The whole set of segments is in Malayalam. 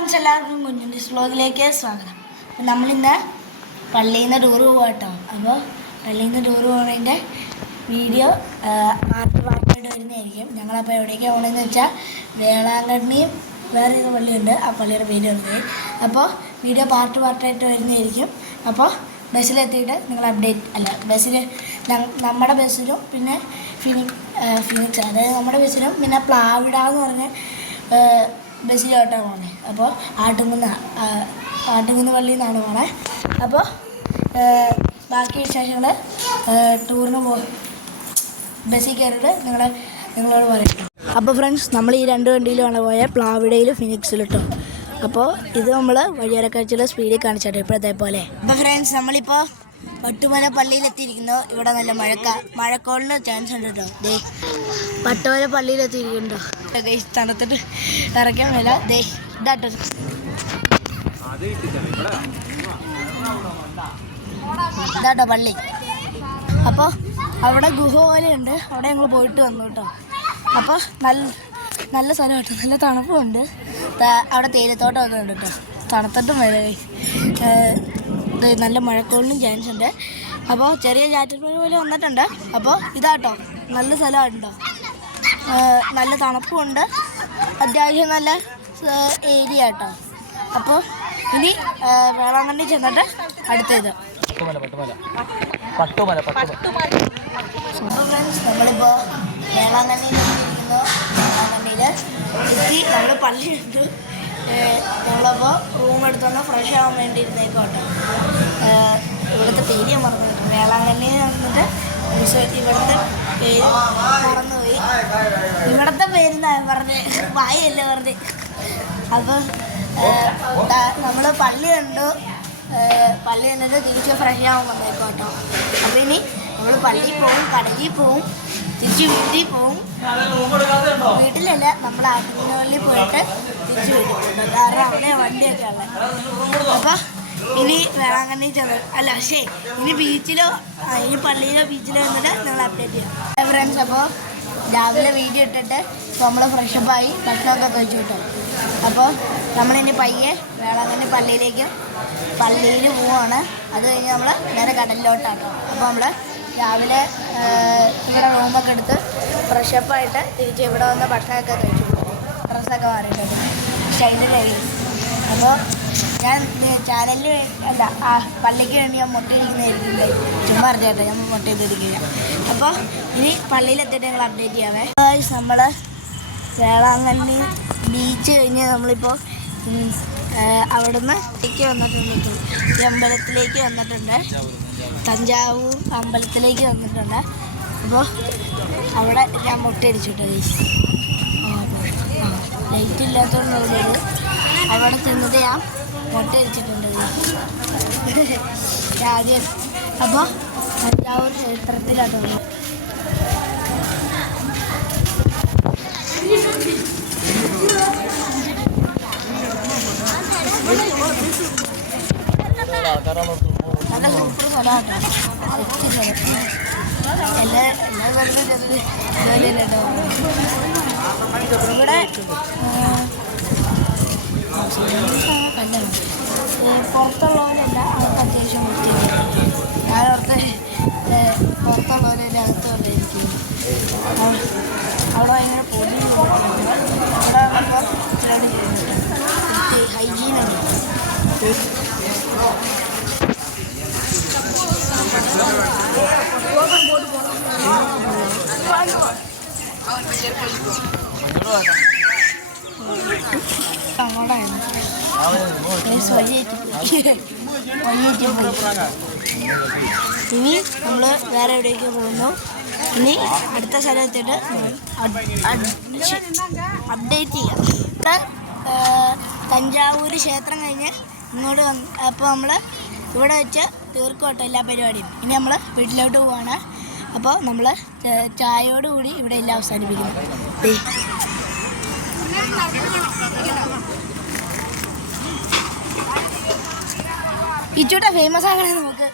എല്ലാവർക്കും കുഞ്ഞുണ്ണീസ് വ്ലോഗിലേക്ക് സ്വാഗതം. അപ്പം നമ്മളിന്ന് പള്ളിയിൽ നിന്ന് ടൂറ് പോകാം കേട്ടോ. അപ്പോൾ പള്ളിയിൽ നിന്ന് ടൂറ് പോകുന്നതിൻ്റെ വീഡിയോ പാർട്ടായിട്ട് വരുന്നതായിരിക്കും. ഞങ്ങളപ്പോൾ എവിടേക്കാണ് പോകുന്നതെന്ന് വെച്ചാൽ വേളാങ്കണ്ണിയും വേറൊരു പള്ളിയുണ്ട്, ആ പള്ളിയുടെ പേര് വരുന്നത്. അപ്പോൾ വീഡിയോ പാർട്ടായിട്ട് വരുന്നതായിരിക്കും. അപ്പോൾ ബസ്സിലെത്തിയിട്ട് നിങ്ങൾ ബസ്സിൽ നമ്മുടെ ബസ്സിലും പിന്നെ ഫിനിക്സ് അതായത് നമ്മുടെ ബസ്സിലും പിന്നെ പ്ലാവിട എന്ന് പറഞ്ഞ ബസ്സിലോട്ടാണ് പോണേ. അപ്പോൾ ആട്ടുകുന്ന് പള്ളിയിൽ നിന്നാണ് പോണേ. അപ്പോൾ ബാക്കി വിശേഷങ്ങൾ ടൂറിന് ബസ്സിൽ കയറിയിട്ട് നിങ്ങളോട് പറയട്ടോ. അപ്പോൾ ഫ്രണ്ട്സ്, നമ്മൾ ഈ രണ്ട് വണ്ടിയിലുമാണ് പോയത്, പ്ലാവിടയിലും ഫിനിക്സിലും കേട്ടോ. അപ്പോൾ ഇത് നമ്മൾ വഴിയോരക്കാഴ്ചയിൽ സ്പീഡിൽ കാണിച്ചാട്ടോ ഇപ്പോഴത്തെ പോലെ. അപ്പോൾ ഫ്രണ്ട്സ്, നമ്മളിപ്പോൾ പട്ടുമല പള്ളിയിലെത്തിയിരിക്കുന്നു. ഇവിടെ നല്ല മഴക്കോളിന് ചാൻസ് ഉണ്ട് കേട്ടോ. ദേ പട്ടുമല പള്ളിയിലെത്തിയിരിക്കുന്നുണ്ടോ, തണുത്തിട്ട് ഇറക്കാൻ മേല. ദേ ഇതാട്ടോ പള്ളി. അപ്പോൾ അവിടെ ഗുഹ പോലെയുണ്ട്, അവിടെ ഞങ്ങൾ പോയിട്ട് വന്നു കേട്ടോ. അപ്പോൾ നല്ല സ്ഥലം കേട്ടോ, നല്ല തണുപ്പുണ്ട്. അവിടെ തേയിലത്തോട്ടം ഒക്കെ ഉണ്ട് കേട്ടോ, തണുത്തിട്ടും വരെ. നല്ല മഴക്കോളിനും ചാൻസ് ഉണ്ട്. അപ്പോൾ ചെറിയ ചാറ്റൽമഴ പോലെ വന്നിട്ടുണ്ട്. അപ്പോൾ ഇതാട്ടോ നല്ല സ്ഥലമുണ്ടോ, നല്ല തണുപ്പുണ്ട്, അത്യാവശ്യം നല്ല ഏരിയ കേട്ടോ. അപ്പോൾ ഇനി വേളാങ്കണ്ണി ചെന്നിട്ട് അടുത്തത് നമ്മളിപ്പോൾ വേളാങ്കണ്ണിയിലെത്തിയിരിക്കുന്നു. വേളാങ്കണ്ണിയിൽ നമ്മൾ പള്ളിയുണ്ട്. ഞങ്ങളപ്പോൾ റൂം എടുത്തൊന്ന് ഫ്രഷ് ആവാൻ വേണ്ടി ഇരുന്നേക്കോട്ടെ. ഇവിടുത്തെ പേര് ഞാൻ മറന്നു കിട്ടും. വേളാങ്കണ്ണിയിൽ വന്നിട്ട് ഇവിടുത്തെ പേര് മറന്നുപോയി. ഇവിടുത്തെ പേര് പറഞ്ഞ് വായല്ലേ പറഞ്ഞ്. അപ്പം നമ്മൾ പള്ളി കണ്ടു. പള്ളി കണ്ടിട്ട് തിരിച്ച് ഫ്രഷ് ആവാൻ വന്നേക്കോട്ടോ. അപ്പോൾ ഇനി നമ്മൾ പള്ളിയിൽ പോവും, കടലിൽ പോവും, തിരിച്ച് വീട്ടിൽ പോവും. വീട്ടിലല്ല, നമ്മൾ ആറ്റുപള്ളിയിൽ പോയിട്ട് തിരിച്ച് വീട്ടിൽ പോകും. കാരണം അവിടെ വണ്ടിയൊക്കെ ഉള്ളത്. അപ്പോൾ ഇനി വേളാങ്കണ്ണി ഇനി ബീച്ചിലോ ഇനി പള്ളിയിലോ ബീച്ചിലോ വന്നിട്ട് നിങ്ങൾ അപ്ഡേറ്റ് ചെയ്യാം ഫ്രണ്ട്സ്. അപ്പോൾ രാവിലെ വീഡിയോ ഇട്ടിട്ട് നമ്മൾ ഫ്രഷപ്പായി ഭക്ഷണമൊക്കെ കഴിച്ചു കിട്ടും. അപ്പോൾ നമ്മളിനി പയ്യെ വേളാങ്കണ്ണി പള്ളിയിൽ പോവുകയാണ്. അത് കഴിഞ്ഞ് നമ്മൾ നേരെ കടലിലോട്ടാട്ടോ. അപ്പോൾ നമ്മൾ രാവിലെ ഇവിടെ റൂമൊക്കെ എടുത്ത് ഫ്രഷപ്പായിട്ട് തിരിച്ച് ഇവിടെ വന്ന് ഭക്ഷണമൊക്കെ കഴിച്ചു, ഡ്രസ്സൊക്കെ മാറിയിട്ടുണ്ട്, സ്റ്റൈലിൽ കഴിയും. അപ്പോൾ ഞാൻ ചാനലിൽ പള്ളിക്ക് വേണ്ടി ഞാൻ മുട്ടയിരിക്കുന്നതായിരിക്കില്ലേ, ചുമ്മാ അറിഞ്ഞേട്ടോ, ഞാൻ മുട്ട ചെയ്തിരിക്കുക. അപ്പോൾ ഇനി പള്ളിയിലെത്തിയിട്ട് ഞങ്ങൾ അപ്ഡേറ്റ് ചെയ്യാവേ. നമ്മൾ വേളാങ്കണ്ണി ബീച്ച് കഴിഞ്ഞ് നമ്മളിപ്പോൾ അവിടുന്ന് വന്നിട്ടുണ്ട്, ഈ അമ്പലത്തിലേക്ക് വന്നിട്ടുണ്ട്, തഞ്ചാവൂർ അമ്പലത്തിലേക്ക് വന്നിട്ടുണ്ട്. അപ്പോൾ അവിടെ ഞാൻ മുട്ടയടിച്ചിട്ടത് ലൈറ്റ് ഇല്ലാത്തതുകൊണ്ട് അവിടെ ചെന്നിട്ട് ഞാൻ മുട്ടയടിച്ചിട്ടുണ്ട് ആദ്യം. അപ്പോൾ തഞ്ചാവൂർ ക്ഷേത്രത്തിലാണ്. നല്ല സൂപ്പർ സ്ഥലമാട്ടോ, എല്ലാ സ്ഥലത്തും ചെറിയ ജോലിയല്ലോ. ഇവിടെ പുറത്തുള്ളവരല്ല, അവർക്ക് അത്യാവശ്യം വൃത്തിയാണ്. ഞാനോർത്ത് പുറത്തുള്ളവരല്ലേ അകത്ത് കൊണ്ടിരിക്കും. അവിടെ ഭയങ്കര പൊടി, അവിടെ വന്നപ്പോൾ ഇച്ചിരി ചെയ്യുന്നുണ്ട്, ഹൈജീനുണ്ട്. ഇനി നമ്മൾ വേറെ എവിടേക്ക് പോകുന്നു. ഇനി അടുത്ത സ്ഥലത്തിട്ട് അപ്ഡേറ്റ് ചെയ്യാം. തഞ്ചാവൂർ ക്ഷേത്രം കഴിഞ്ഞ് ഇങ്ങോട്ട് അപ്പോൾ നമ്മൾ ഇവിടെ വെച്ച് തീർക്കോട്ടെ എല്ലാ പരിപാടിയും. ഇനി നമ്മൾ വീട്ടിലോട്ട് പോവാണ്. അപ്പോൾ നമ്മൾ ചായയോടുകൂടി ഇവിടെ എല്ലാം അവസാനിപ്പിക്കുന്നു. ഇച്ചൂട്ട ഫേമസ് ആകണേ നമുക്ക്.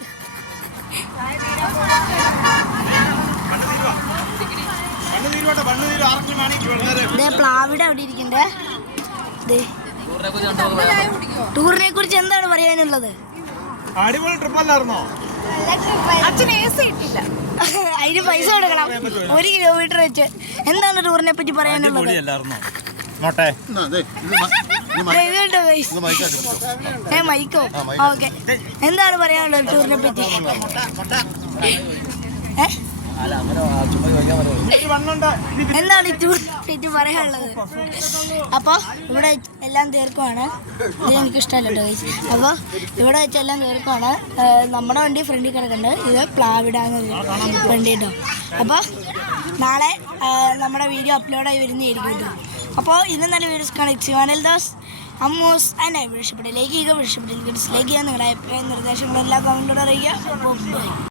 പ്ലാവിടെ അവിടെ ഇരിക്കണ്ടേ. ടൂറിനെ കുറിച്ച് എന്താണ് പറയാനുള്ളത്? അടിപൊളി ട്രിപ്പ് അല്ലായിരുന്നോ? അതിന് പൈസ കൊടുക്കണം 1 കിലോമീറ്റർ വെച്ച്. എന്താണ് ടൂറിനെ പറ്റി പറയാനുള്ളത്? മൈക്കോ ഓക്കെ. എന്താണ് പറയാനുള്ളത് ടൂറിനെ പറ്റി? എന്താണ് ഈ ടൂറിനെ പറ്റി പറയാനുള്ളത്? അപ്പോൾ ഇവിടെ എല്ലാം തീർക്കുവാണ്. ഇത് എനിക്ക് ഇഷ്ടമല്ല കേട്ടോ ഗൈസ്. അപ്പോൾ ഇവിടെ വെച്ച് എല്ലാം തീർക്കുവാണ്. നമ്മുടെ വണ്ടി ഫ്രണ്ടിൽ കിടക്കുന്നുണ്ട്. ഇത് പ്ലാവിടാന്ന് വണ്ടി കേട്ടോ. അപ്പോൾ നാളെ നമ്മുടെ വീഡിയോ അപ്ലോഡായി വരുന്നതായിരിക്കും കേട്ടോ. അപ്പോൾ ഇന്ന് നല്ല വീഡിയോസ് കാണാം. ശിവാനൽ ദാസ് അമ്മൂസ് ആൻഡ് വിളിച്ചപ്പെട്ട ലൈക്ക് ചെയ്യുക, വിളിച്ചപ്പെട്ടില്ല ഡിസ്ലൈക്ക് ചെയ്യുക. നിങ്ങളുടെ അഭിപ്രായ നിർദ്ദേശങ്ങളെല്ലാം കമൻറ്റിലൂടെ അറിയിക്കുക. അപ്പോൾ